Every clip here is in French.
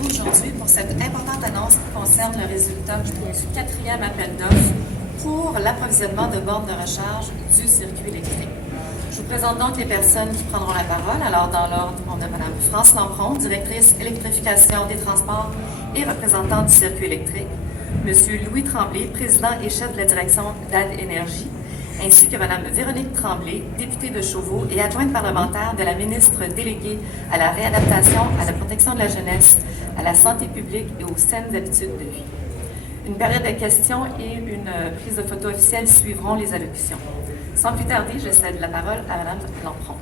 vous aujourd'hui pour cette importante annonce qui concerne le résultat du quatrième appel d'offres pour l'approvisionnement de bornes de recharge du circuit électrique. Je vous présente donc les personnes qui prendront la parole. Alors, dans l'ordre, on a Mme France Lampron, directrice électrification des transports et représentante du circuit électrique, M. Louis Tremblay, président et chef de la direction d'AD Énergie, ainsi que Mme Véronique Tremblay, députée de Chauveau et adjointe parlementaire de la ministre déléguée à la réadaptation, à la protection de la jeunesse, à la santé publique et aux saines habitudes de vie. Une période de questions et une prise de photo officielle suivront les allocutions. Sans plus tarder, je cède la parole à Mme Lampron.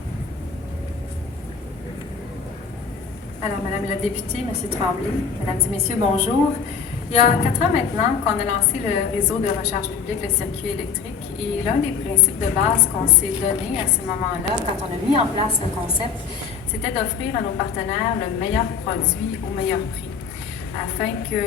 Alors, Madame la députée, M. Tremblay, Mesdames et Messieurs, bonjour. Il y a 4 ans maintenant qu'on a lancé le réseau de recharge publique, le circuit électrique, et l'un des principes de base qu'on s'est donné à ce moment-là, quand on a mis en place le concept, c'était d'offrir à nos partenaires le meilleur produit au meilleur prix, afin que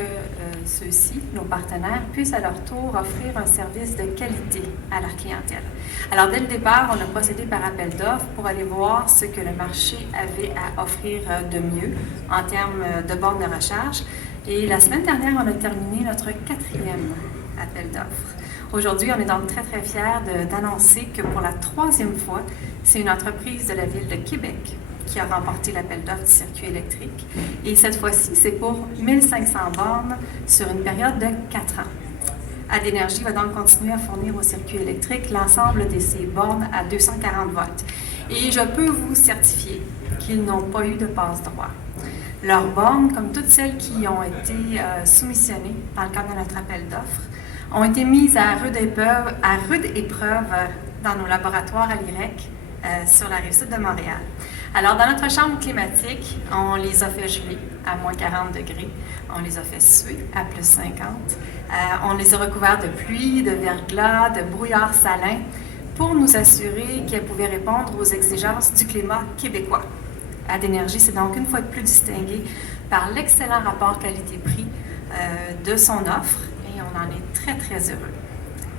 ceux-ci, nos partenaires, puissent à leur tour offrir un service de qualité à leur clientèle. Alors, dès le départ, on a procédé par appel d'offres pour aller voir ce que le marché avait à offrir de mieux en termes de bornes de recharge. Et la semaine dernière, on a terminé notre 4e appel d'offres. Aujourd'hui, on est donc très, très fiers d'annoncer que pour la 3e fois, c'est une entreprise de la Ville de Québec qui a remporté l'appel d'offres du circuit électrique. Et cette fois-ci, c'est pour 1500 bornes sur une période de 4 ans. AD Énergie va donc continuer à fournir au circuit électrique l'ensemble de ces bornes à 240 volts. Et je peux vous certifier qu'ils n'ont pas eu de passe-droit. Leurs bornes, comme toutes celles qui ont été soumissionnées dans le cadre de notre appel d'offres, ont été mises à rude épreuve dans nos laboratoires à l'IREC sur la rive sud de Montréal. Alors, dans notre chambre climatique, on les a fait geler à moins 40 degrés, on les a fait suer à plus 50, on les a recouverts de pluie, de verglas, de brouillard salin pour nous assurer qu'elles pouvaient répondre aux exigences du climat québécois. AD Énergie s'est donc une fois de plus distingué par l'excellent rapport qualité-prix de son offre et on en est très, très heureux.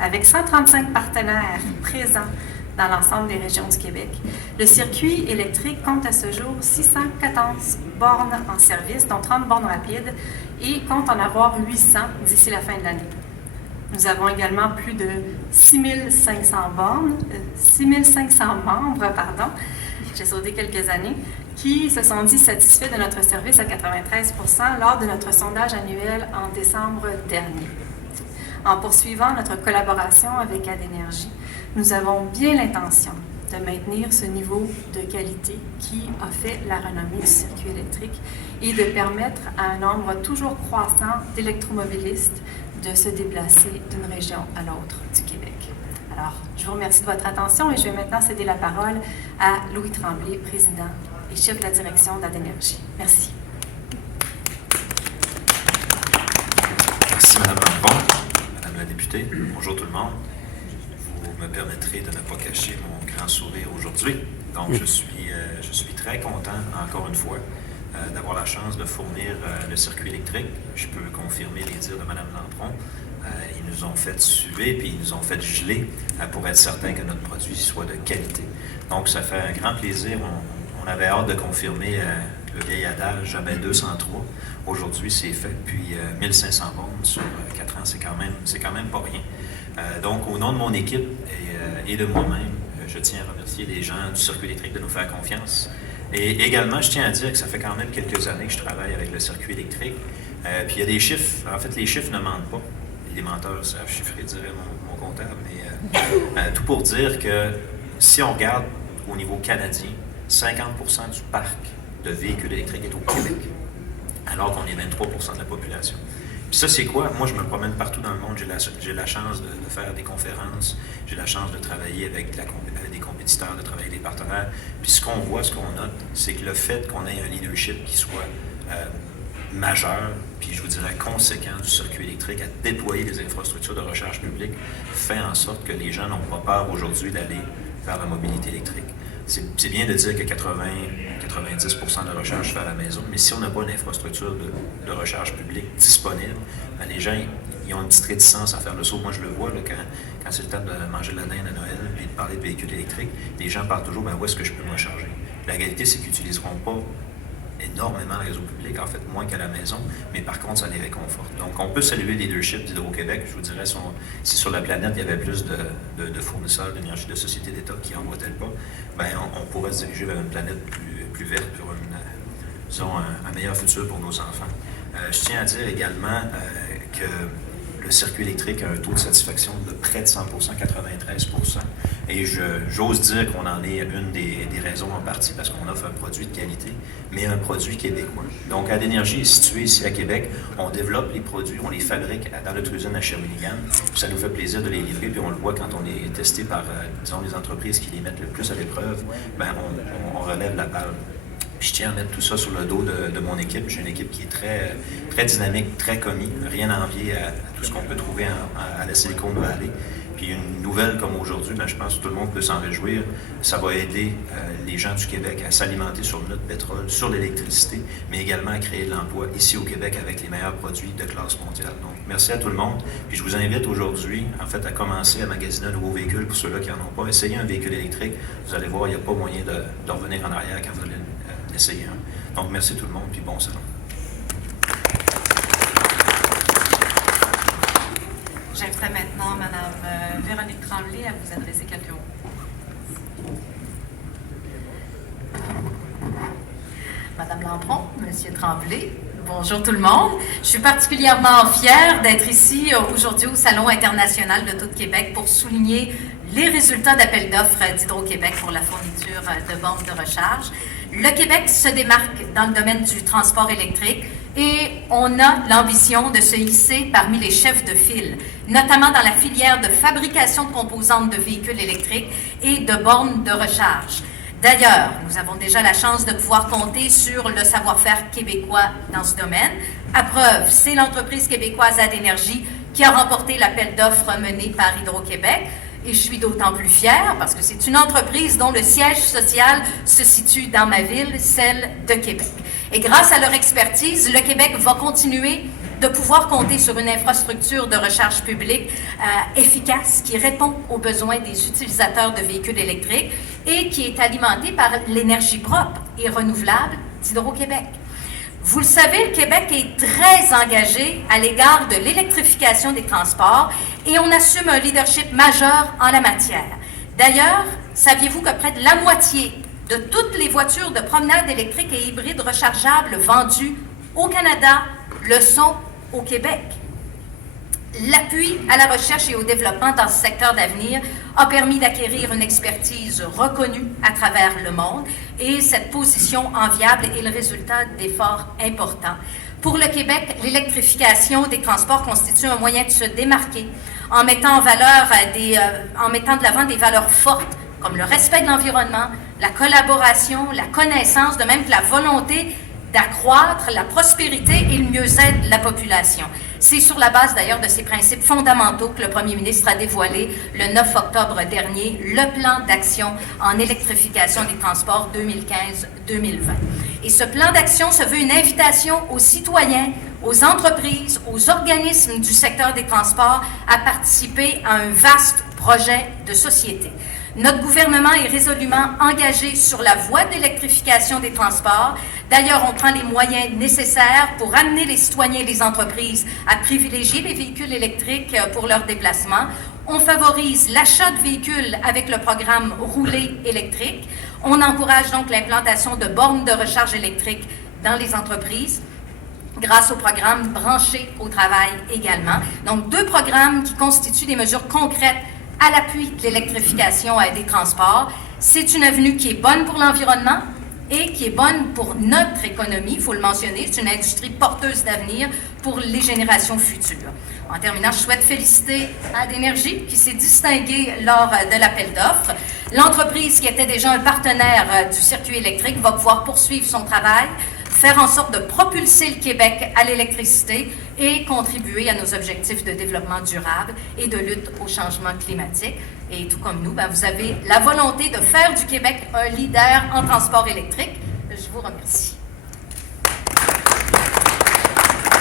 Avec 135 partenaires présents dans l'ensemble des régions du Québec, le circuit électrique compte à ce jour 614 bornes en service, dont 30 bornes rapides, et compte en avoir 800 d'ici la fin de l'année. Nous avons également plus de 6500 membres, j'ai sauté quelques années, qui se sont dit satisfaits de notre service à 93% lors de notre sondage annuel en décembre dernier. En poursuivant notre collaboration avec AD Énergie, nous avons bien l'intention de maintenir ce niveau de qualité qui a fait la renommée du circuit électrique et de permettre à un nombre toujours croissant d'électromobilistes de se déplacer d'une région à l'autre du Québec. Alors, je vous remercie de votre attention et je vais maintenant céder la parole à Louis Tremblay, président et chef de la direction d'AD Énergie. Merci. Merci, Mme Lampron. Madame la députée, bonjour tout le monde. Vous me permettrez de ne pas cacher mon grand sourire aujourd'hui. Donc, je suis très content, encore une fois, d'avoir la chance de fournir le circuit électrique. Je peux confirmer les dires de Mme Lampron. Ils nous ont fait suer puis ils nous ont fait geler pour être certains que notre produit soit de qualité. Donc, ça fait un grand plaisir. On avait hâte de confirmer le vieil adage « jamais 203 ». Aujourd'hui, c'est fait. Puis 1500 bornes sur 4 ans, c'est quand même pas rien. Donc, au nom de mon équipe et de moi-même, je tiens à remercier les gens du circuit électrique de nous faire confiance. Et également, je tiens à dire que ça fait quand même quelques années que je travaille avec le circuit électrique. Puis il y a des chiffres. En fait, les chiffres ne mentent pas. Les menteurs savent chiffrer, dirait mon comptable. Mais tout pour dire que si on regarde au niveau canadien, 50% du parc de véhicules électriques est au Québec, alors qu'on est 23% de la population. Puis ça, c'est quoi? Moi, je me promène partout dans le monde. J'ai la chance de faire des conférences. J'ai la chance de travailler avec des compétiteurs, de travailler avec des partenaires. Puis ce qu'on voit, ce qu'on note, c'est que le fait qu'on ait un leadership qui soit majeur, puis je vous dirais conséquent du circuit électrique à déployer des infrastructures de recharge publique, fait en sorte que les gens n'ont pas peur aujourd'hui d'aller vers la mobilité électrique. C'est bien de dire que 90% de recharge se fait à la maison, mais si on n'a pas une infrastructure de recharge publique disponible, ben les gens ils ont une petite réticence à faire le saut. Moi, je le vois là, quand c'est le temps de manger de la dinde à Noël et de parler de véhicules électriques, les gens parlent toujours, ben, où est-ce que je peux me recharger? La réalité, c'est qu'ils n'utiliseront pas énormément le réseau public, en fait moins qu'à la maison, mais par contre, ça les réconforte. Donc, on peut saluer le leadership d'Hydro-Québec. Je vous dirais, si sur la planète, il y avait plus de fournisseurs d'énergie, de sociétés d'État qui n'envoient-elles pas, ben, on pourrait se diriger vers une planète plus verte, pour un meilleur futur pour nos enfants. Je tiens à dire également que le circuit électrique a un taux de satisfaction de près de 100%, 93%. Et j'ose dire qu'on en est une des raisons en partie parce qu'on offre un produit de qualité, mais un produit québécois. Donc, AD Énergie est situé ici à Québec. On développe les produits, on les fabrique dans notre usine à Shawinigan. Ça nous fait plaisir de les livrer, puis on le voit quand on est testé par, disons, les entreprises qui les mettent le plus à l'épreuve, ben on relève la balle. Je tiens à mettre tout ça sur le dos de mon équipe. J'ai une équipe qui est très, très dynamique, très commis, rien à envier à tout ce qu'on peut trouver à la Silicon Valley. Puis une nouvelle comme aujourd'hui, ben, je pense que tout le monde peut s'en réjouir. Ça va aider les gens du Québec à s'alimenter sur notre pétrole, sur l'électricité, mais également à créer de l'emploi ici au Québec avec les meilleurs produits de classe mondiale. Donc, merci à tout le monde. Puis je vous invite aujourd'hui, en fait, à commencer à magasiner un nouveau véhicule pour ceux-là qui n'en ont pas. Essayez un véhicule électrique. Vous allez voir, il n'y a pas moyen de revenir en arrière quand vous allez l'essayer. Donc, merci tout le monde, puis bon salon. J'inviterai maintenant Mme Véronique Tremblay à vous adresser quelques mots. Madame Lampron, Monsieur Tremblay, bonjour tout le monde. Je suis particulièrement fière d'être ici aujourd'hui au Salon international de l'Auto de Québec pour souligner les résultats d'appel d'offres d'Hydro-Québec pour la fourniture de bornes de recharge. Le Québec se démarque dans le domaine du transport électrique et on a l'ambition de se hisser parmi les chefs de file, notamment dans la filière de fabrication de composantes de véhicules électriques et de bornes de recharge. D'ailleurs, nous avons déjà la chance de pouvoir compter sur le savoir-faire québécois dans ce domaine. À preuve, c'est l'entreprise québécoise AD Énergie qui a remporté l'appel d'offres mené par Hydro-Québec. Et je suis d'autant plus fière parce que c'est une entreprise dont le siège social se situe dans ma ville, celle de Québec. Et grâce à leur expertise, le Québec va continuer de pouvoir compter sur une infrastructure de recharge publique efficace qui répond aux besoins des utilisateurs de véhicules électriques et qui est alimentée par l'énergie propre et renouvelable d'Hydro-Québec. Vous le savez, le Québec est très engagé à l'égard de l'électrification des transports et on assume un leadership majeur en la matière. D'ailleurs, saviez-vous que près de la moitié de toutes les voitures de promenade électriques et hybrides rechargeables vendues au Canada le sont au Québec? L'appui à la recherche et au développement dans ce secteur d'avenir a permis d'acquérir une expertise reconnue à travers le monde et cette position enviable est le résultat d'efforts importants. Pour le Québec, l'électrification des transports constitue un moyen de se démarquer en mettant de l'avant des valeurs fortes comme le respect de l'environnement, la collaboration, la connaissance, de même que la volonté d'accroître la prospérité et le mieux-être de la population. C'est sur la base d'ailleurs de ces principes fondamentaux que le premier ministre a dévoilé le 9 octobre dernier le plan d'action en électrification des transports 2015-2020. Et ce plan d'action se veut une invitation aux citoyens, aux entreprises, aux organismes du secteur des transports à participer à un vaste projet de société. Notre gouvernement est résolument engagé sur la voie de l'électrification des transports. D'ailleurs, on prend les moyens nécessaires pour amener les citoyens et les entreprises à privilégier les véhicules électriques pour leurs déplacements. On favorise l'achat de véhicules avec le programme Rouler électrique. On encourage donc l'implantation de bornes de recharge électrique dans les entreprises, grâce au programme Branché au travail également. Donc, 2 programmes qui constituent des mesures concrètes à l'appui de l'électrification des transports. C'est une avenue qui est bonne pour l'environnement et qui est bonne pour notre économie, il faut le mentionner. C'est une industrie porteuse d'avenir pour les générations futures. En terminant, je souhaite féliciter AD Énergie qui s'est distinguée lors de l'appel d'offres. L'entreprise qui était déjà un partenaire du circuit électrique va pouvoir poursuivre son travail, faire en sorte de propulser le Québec à l'électricité et contribuer à nos objectifs de développement durable et de lutte au changement climatique. Et tout comme nous, vous avez la volonté de faire du Québec un leader en transport électrique. Je vous remercie.